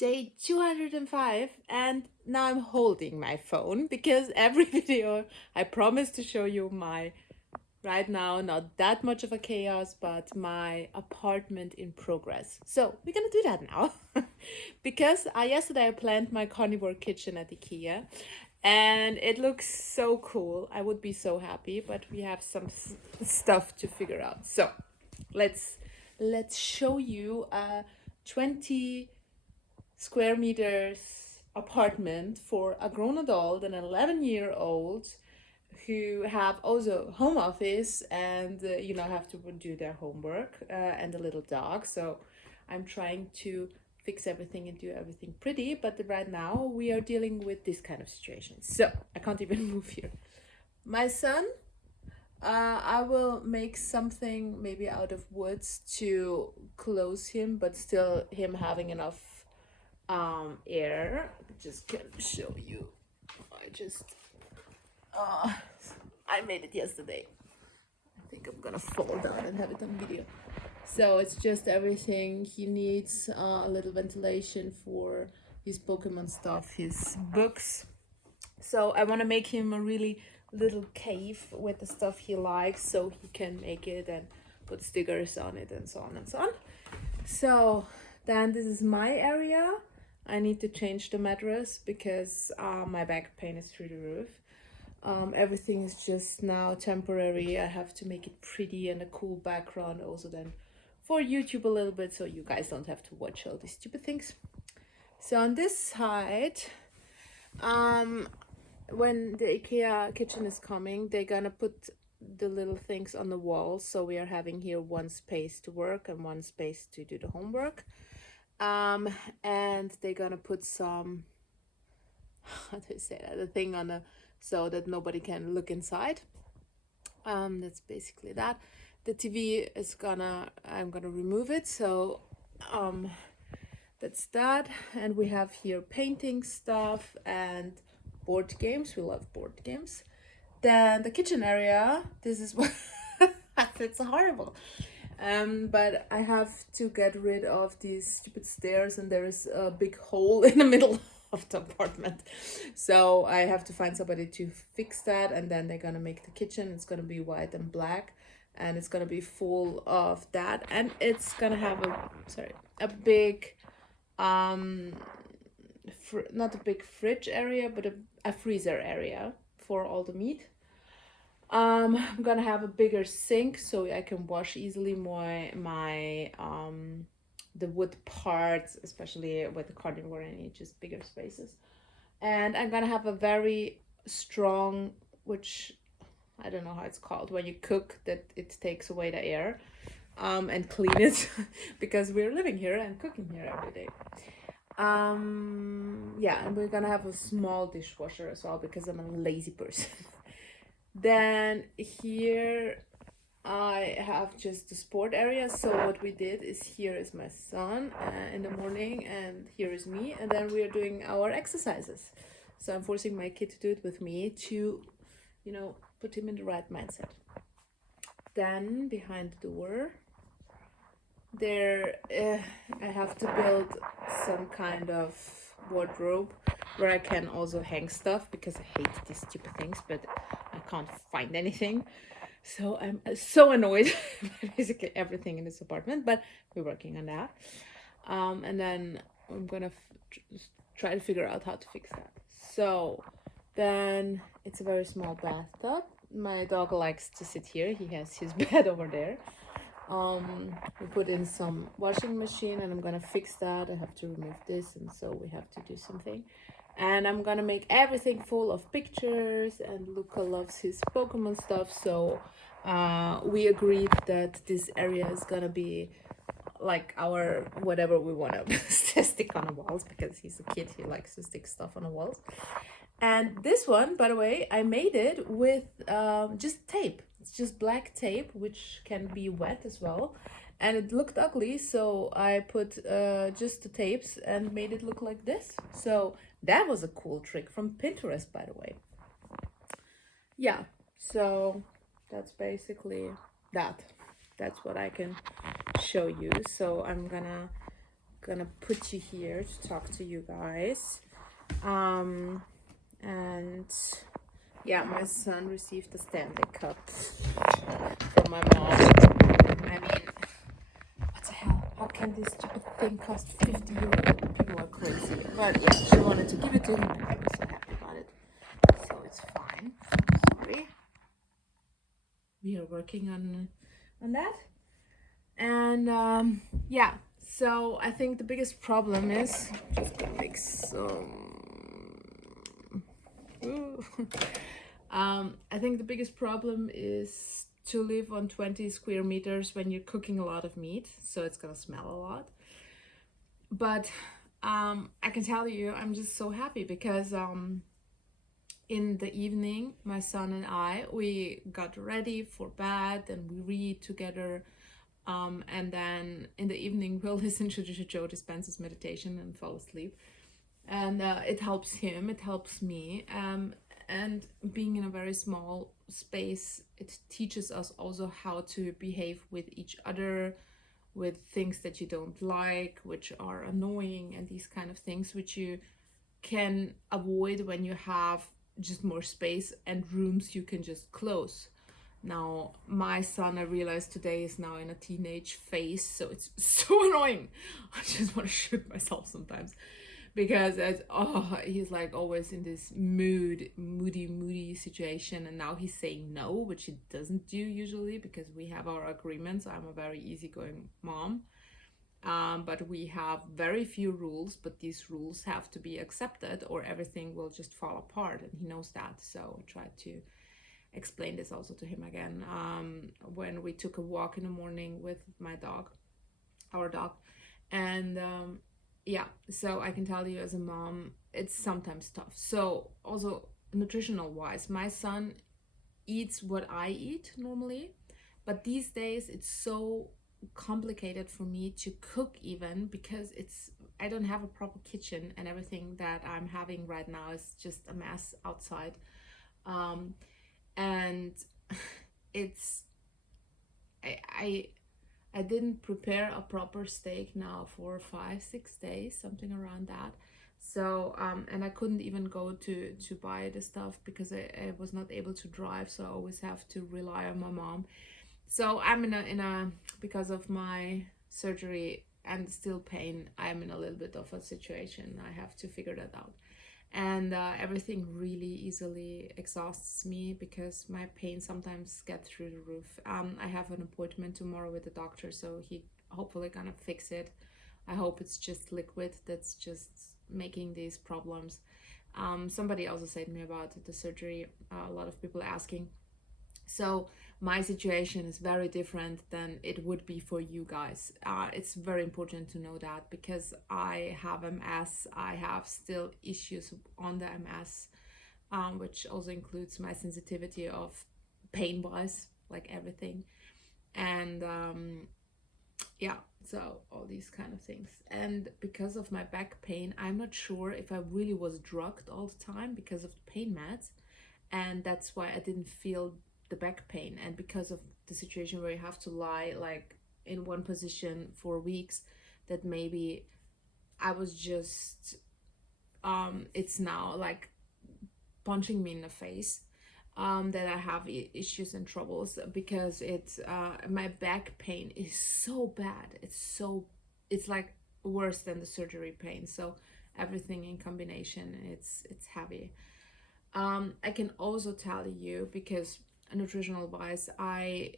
day 205, and now I'm holding my phone because every video I promise to show you my right now not that much of a chaos, but my apartment in progress. So we're gonna do that now because yesterday I planned my carnivore kitchen at IKEA and it looks so cool. I would be so happy, but we have some stuff to figure out. So let's let's show you a 20 square meters apartment for a grown adult and an 11-year-old who have also home office and have to do their homework and a little dog. So I'm trying to fix everything and do everything pretty, but right now we are dealing with this kind of situation, so I can't even move here. My son, I will make something maybe out of woods to close him, but still him having enough air. Just can show you. I just uh I made it yesterday. I think I'm gonna fall down and have it on video. So it's just everything he needs, a little ventilation for his Pokemon stuff, his books. So I want to make him a really little cave with the stuff he likes so he can make it and put stickers on it and so on and so on. So then this is my area. I need to change the mattress because my back pain is through the roof. Everything is just now temporary. I have to make it pretty and a cool background also then for YouTube a little bit so you guys don't have to watch all these stupid things. So on this side, when the IKEA kitchen is coming, they're gonna put the little things on the walls. So we are having here one space to work and one space to do the homework. And they're gonna put some, how do I say that, the thing on the, so that nobody can look inside. That's basically that. The TV is I'm gonna remove it, so that's that. And we have here painting stuff and board games. We love board games. Then the kitchen area, this is what it's horrible. But I have to get rid of these stupid stairs, and there is a big hole in the middle of the apartment. So I have to find somebody to fix that, and then they're gonna make the kitchen. It's gonna be white and black, and it's gonna be full of that, and it's gonna have a big not a big fridge area, but a freezer area for all the meat. I'm gonna have a bigger sink so I can wash easily my the wood parts, especially with the carnivore. I need just bigger spaces. And I'm gonna have a very strong, which I don't know how it's called, when you cook that it takes away the air, and clean it because we're living here and cooking here every day. Yeah, and we're gonna have a small dishwasher as well because I'm a lazy person. Then here I have just the sport area. So what we did is, here is my son in the morning, and here is me, and then we are doing our exercises. So I'm forcing my kid to do it with me to, put him in the right mindset. Then behind the door there, I have to build some kind of wardrobe where I can also hang stuff because I hate these stupid things, but I can't find anything. So I'm so annoyed by basically everything in this apartment, but we're working on that. And then I'm gonna try to figure out how to fix that. So then it's a very small bathtub. My dog likes to sit here. He has his bed over there. We put in some washing machine, and I'm gonna fix that. I have to remove this, and so we have to do something. And I'm gonna make everything full of pictures, and Luca loves his Pokemon stuff, so we agreed that this area is gonna be like our whatever we want to stick on the walls, because he's a kid, he likes to stick stuff on the walls. And this one, by the way, I made it with just tape. It's just black tape, which can be wet as well. And it looked ugly, so I put just the tapes and made it look like this. So that was a cool trick from Pinterest, by the way. Yeah, so that's basically that. That's what I can show you. So I'm gonna gonna put you here to talk to you guys. And yeah, my son received the Stanley Cup from my mom. I mean, what the hell? How can this stupid thing cost 50 euros? People are crazy. But yeah, she wanted to give it to him, and I was so happy about it. So it's fine. Sorry. We are working on that. And yeah, so I think the biggest problem is just gonna make some. I think the biggest problem is to live on 20 square meters when you're cooking a lot of meat, so it's gonna smell a lot. But I can tell you, I'm just so happy because in the evening, my son and I, we got ready for bed and we read together. And then in the evening, we'll listen to Joe Dispenza's meditation and fall asleep. And it helps him, it helps me. And being in a very small space, it teaches us also how to behave with each other, with things that you don't like, which are annoying, and these kind of things, which you can avoid when you have just more space and rooms you can just close. Now, my son, I realized today, is now in a teenage phase, so it's so annoying. I just want to shoot myself sometimes because he's like always in this moody situation, and now he's saying no, which he doesn't do usually because we have our agreements. I'm a very easygoing mom, but we have very few rules, but these rules have to be accepted or everything will just fall apart, and he knows that. So I tried to explain this also to him again when we took a walk in the morning with our dog. And yeah, so I can tell you, as a mom, it's sometimes tough. So also nutritional wise, my son eats what I eat normally, but these days it's so complicated for me to cook, even because I don't have a proper kitchen, and everything that I'm having right now is just a mess outside. And it's I didn't prepare a proper steak now for 5-6 days, something around that. So and I couldn't even go to buy the stuff because I was not able to drive, so I always have to rely on my mom. So I'm in a because of my surgery and still pain, I'm in a little bit of a situation. I have to figure that out. And everything really easily exhausts me because my pain sometimes get through the roof. I have an appointment tomorrow with the doctor, so he hopefully gonna fix it. I hope it's just liquid that's just making these problems. Somebody also said to me about the surgery, a lot of people asking. So my situation is very different than it would be for you guys. It's very important to know that because I have MS, I have still issues on the MS, which also includes my sensitivity of pain-wise, like everything. And yeah, so all these kind of things. And because of my back pain, I'm not sure if I really was drugged all the time because of the pain meds. And that's why I didn't feel the back pain. And because of the situation where you have to lie like in one position for weeks, that maybe I was just it's now like punching me in the face, that I have issues and troubles because it's my back pain is so bad. It's like worse than the surgery pain. So everything in combination, it's heavy. I can also tell you, because nutritional wise, I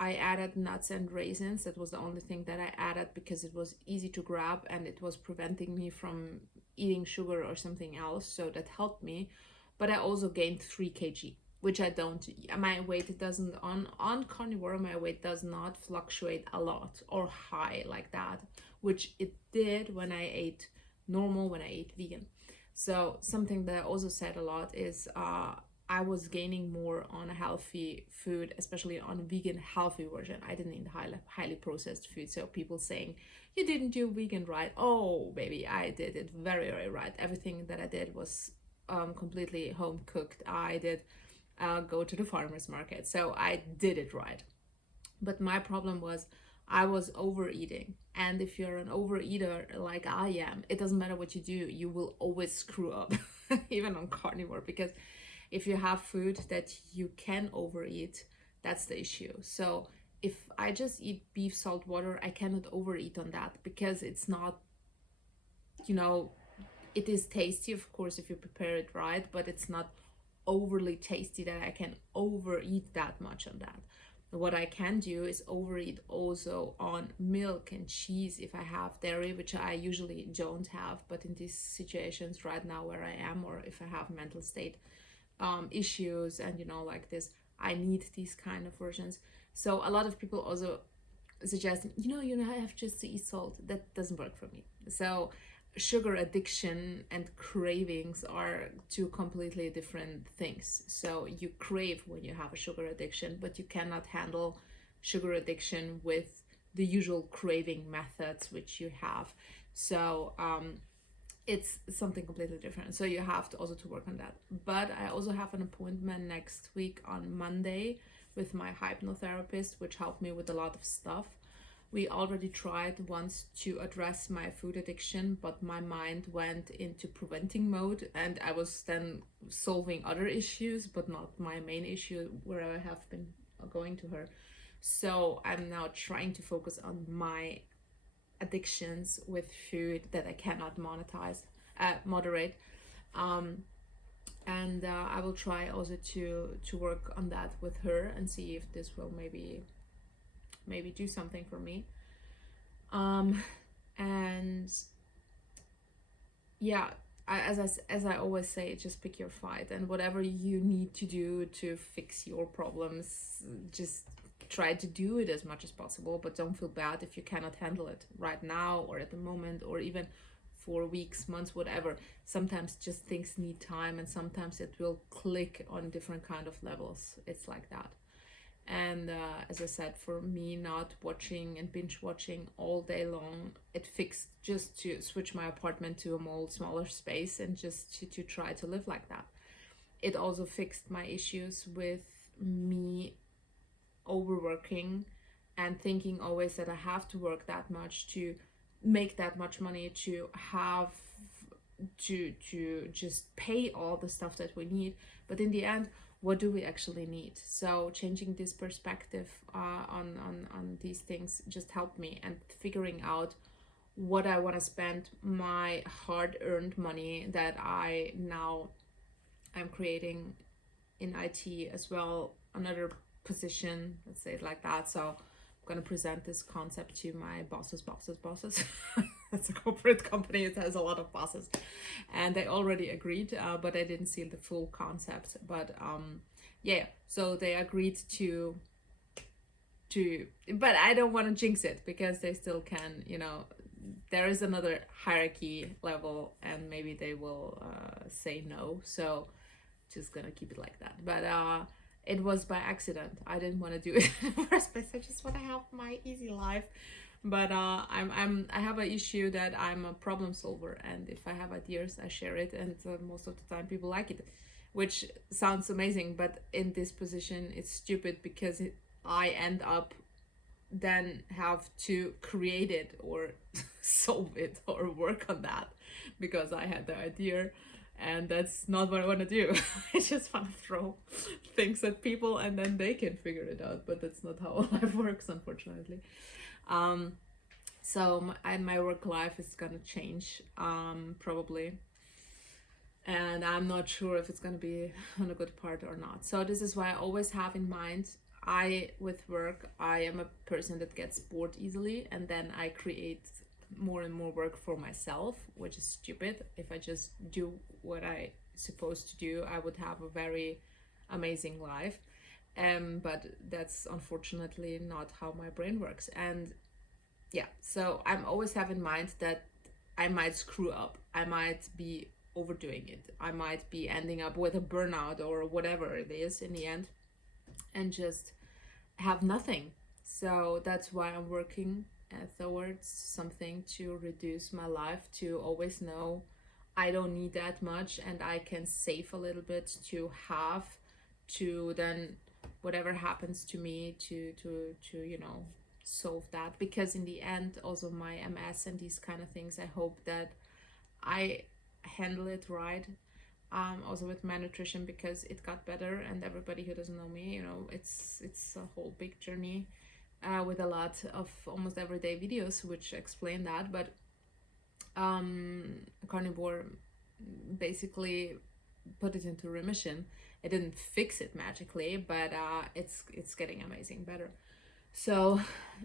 added nuts and raisins. That was the only thing that I added because it was easy to grab and it was preventing me from eating sugar or something else, so that helped me. But I also gained 3 kg, which I don't, my weight doesn't, on carnivore, my weight does not fluctuate a lot or high like that, which it did when I ate normal, when I ate vegan. So something that I also said a lot is I was gaining more on a healthy food, especially on a vegan healthy version. I didn't eat highly processed food. So people saying, you didn't do vegan right. Oh, baby, I did it very, very right. Everything that I did was completely home cooked. I did go to the farmer's market. So I did it right. But my problem was I was overeating. And if you're an overeater like I am, it doesn't matter what you do, you will always screw up, even on carnivore, because if you have food that you can overeat, that's the issue. So if I just eat beef salt water, I cannot overeat on that because it's not, you know, it is tasty, of course, if you prepare it right, but it's not overly tasty that I can overeat that much on that. What I can do is overeat also on milk and cheese if I have dairy, which I usually don't have, but in these situations right now where I am, or if I have mental state issues and like this, I need these kind of versions. So a lot of people also suggest, you have just to eat salt. That doesn't work for me. So sugar addiction and cravings are two completely different things. So you crave when you have a sugar addiction, but you cannot handle sugar addiction with the usual craving methods which you have. So it's something completely different. So you have to also to work on that. But I also have an appointment next week on Monday with my hypnotherapist, which helped me with a lot of stuff. We already tried once to address my food addiction, but my mind went into preventing mode, and I was then solving other issues, but not my main issue where I have been going to her. So I'm now trying to focus on my addictions with food that I cannot moderate. And I will try also to work on that with her and see if this will maybe do something for me. And yeah, as I always say, just pick your fight, and whatever you need to do to fix your problems, just try to do it as much as possible, but don't feel bad if you cannot handle it right now or at the moment, or even for weeks, months, whatever. Sometimes just things need time, and sometimes it will click on different kind of levels. It's like that. And as I said, for me, not watching and binge watching all day long, it fixed just to switch my apartment to a more smaller space and just to try to live like that. It also fixed my issues with me overworking and thinking always that I have to work that much to make that much money to have to just pay all the stuff that we need. But in the end, what do we actually need? So changing this perspective on these things just helped me, and figuring out what I want to spend my hard-earned money that I'm creating in IT as well, another position, let's say it like that. So I'm going to present this concept to my bosses. That's a corporate company, it has a lot of bosses, and they already agreed, but I didn't see the full concept. But yeah, so they agreed to but I don't want to jinx it, because they still can, there is another hierarchy level, and maybe they will say no. So just gonna keep it like that. But it was by accident. I didn't want to do it in the first place. I just want to have my easy life. But I have an issue that I'm a problem solver, and if I have ideas, I share it, and most of the time people like it, which sounds amazing. But in this position, it's stupid, because I end up then have to create it or solve it or work on that because I had the idea. And that's not what I want to do. I just want to throw things at people and then they can figure it out. But that's not how life works, unfortunately. So my work life is gonna change, probably. And I'm not sure if it's gonna be on a good part or not. So this is why I always have in mind, with work, I am a person that gets bored easily, and then I create more and more work for myself, which is stupid. If I just do what I supposed to do, I would have a very amazing life. But that's unfortunately not how my brain works. And yeah, so I'm always have in mind that I might screw up. I might be overdoing it. I might be ending up with a burnout or whatever it is in the end, and just have nothing. So that's why I'm working towards something to reduce my life, to always know I don't need that much, and I can save a little bit to have to then whatever happens to me to solve that, because in the end also my MS and these kind of things, I hope that I handle it right. Also with my nutrition, because it got better, and everybody who doesn't know me, you know, it's a whole big journey with a lot of almost everyday videos which explain that. But Carnivore basically put it into remission. It didn't fix it magically, but it's getting amazing better. So,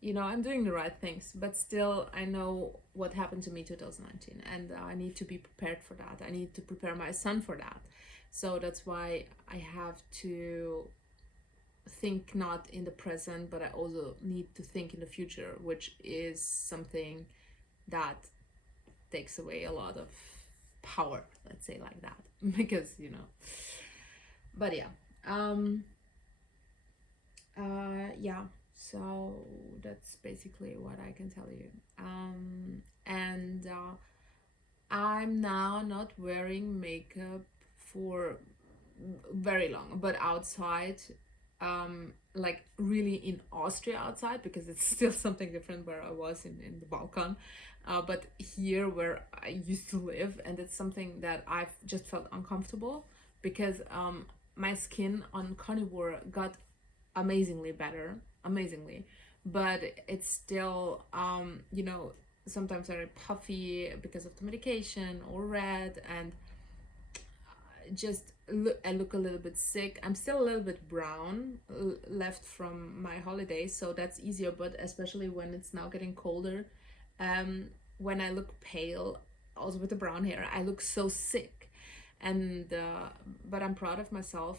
you know, I'm doing the right things, but still I know what happened to me 2019, and I need to be prepared for that. I need to prepare my son for that. So that's why I have to think not in the present, but I also need to think in the future, which is something that takes away a lot of power, let's say like that, because, you know. But yeah, yeah, so that's basically what I can tell you. And I'm now not wearing makeup for very long, but outside, like really in Austria outside, because it's still something different where I was in the Balkan, but here where I used to live, and it's something that I've just felt uncomfortable, because my skin on Carnivore got amazingly better, amazingly, but it's still, you know, sometimes very puffy because of the medication, or red, and just I look a little bit sick. I'm still a little bit brown left from my holidays, so that's easier, but especially when it's now getting colder, when I look pale, also with the brown hair, I look so sick. And but I'm proud of myself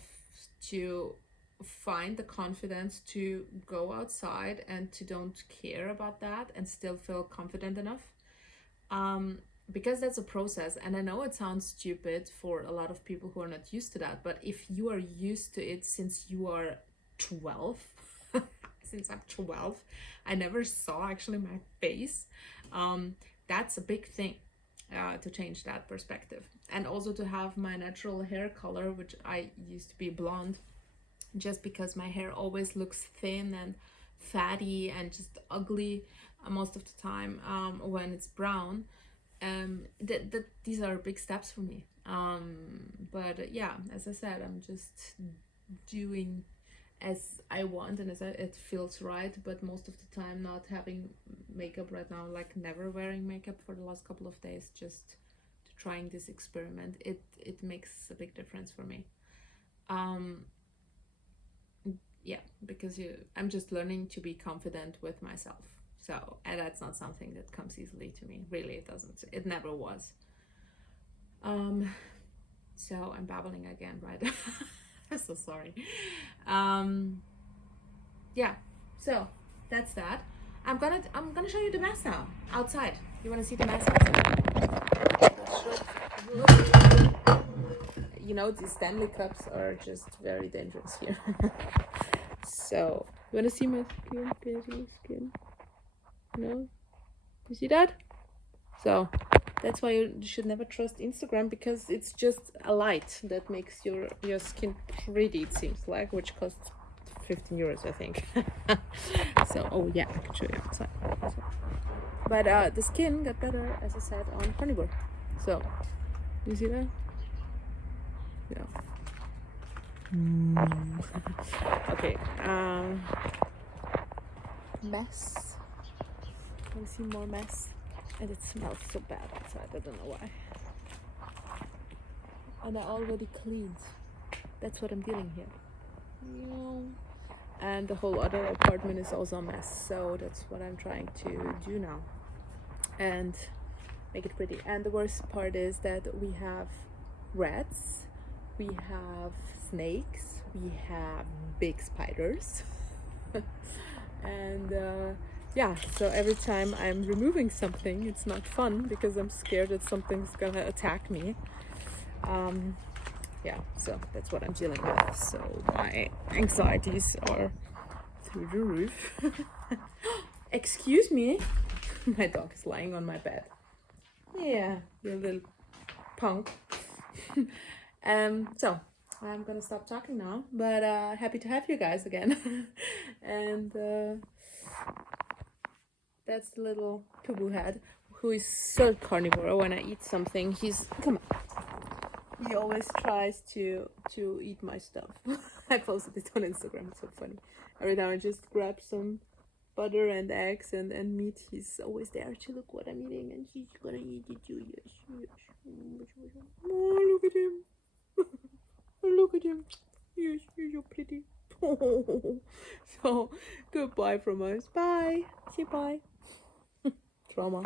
to find the confidence to go outside and to don't care about that and still feel confident enough, because that's a process. And I know it sounds stupid for a lot of people who are not used to that, but if you are used to it since you are 12 since I'm 12, I never saw actually my face. That's a big thing, to change that perspective, and also to have my natural hair color, which I used to be blonde, just because my hair always looks thin and fatty and just ugly most of the time, when it's brown. These are big steps for me, but yeah, as I said, I'm just doing as I want and it feels right, but most of the time not having makeup right now, like never wearing makeup for the last couple of days, just to trying this experiment. It makes a big difference for me. Yeah, because I'm just learning to be confident with myself. So, and that's not something that comes easily to me. Really, it doesn't. It never was. So I'm babbling again, right? I'm so sorry. Yeah. So that's that. I'm gonna show you the mess now outside. You wanna see the mess outside? You know, these Stanley cups are just very dangerous here. So you wanna see my skin? Can you see my skin? No? You see that? So that's why you should never trust Instagram, because it's just a light that makes your skin pretty, it seems like, which costs 15 euros, I think. So, oh yeah, I can show you outside. But the skin got better, as I said, on Carnivore. So, you see that? Yeah. Okay. Mess. Can you see more mess? And it smells so bad outside, I don't know why. And I already cleaned. That's what I'm dealing here. And the whole other apartment is also a mess, so that's what I'm trying to do now. And make it pretty. And the worst part is that we have rats, we have snakes, we have big spiders. And yeah, so every time I'm removing something, it's not fun because I'm scared that something's gonna attack me. Yeah, so that's what I'm dealing with. So my anxieties are through the roof. Excuse me. My dog is lying on my bed. Yeah, you little punk. So I'm gonna stop talking now, but happy to have you guys again. And That's the little poo head who is so carnivore. When I eat something, come on. He always tries to eat my stuff. I posted it on Instagram. It's so funny. Every time I just grab some butter and eggs and meat, he's always there to look what I'm eating, and he's gonna eat it too. Yes, yes. Oh, look at him. Look at him. Yes, you're so pretty. So goodbye from us. Bye. Say bye. Drama.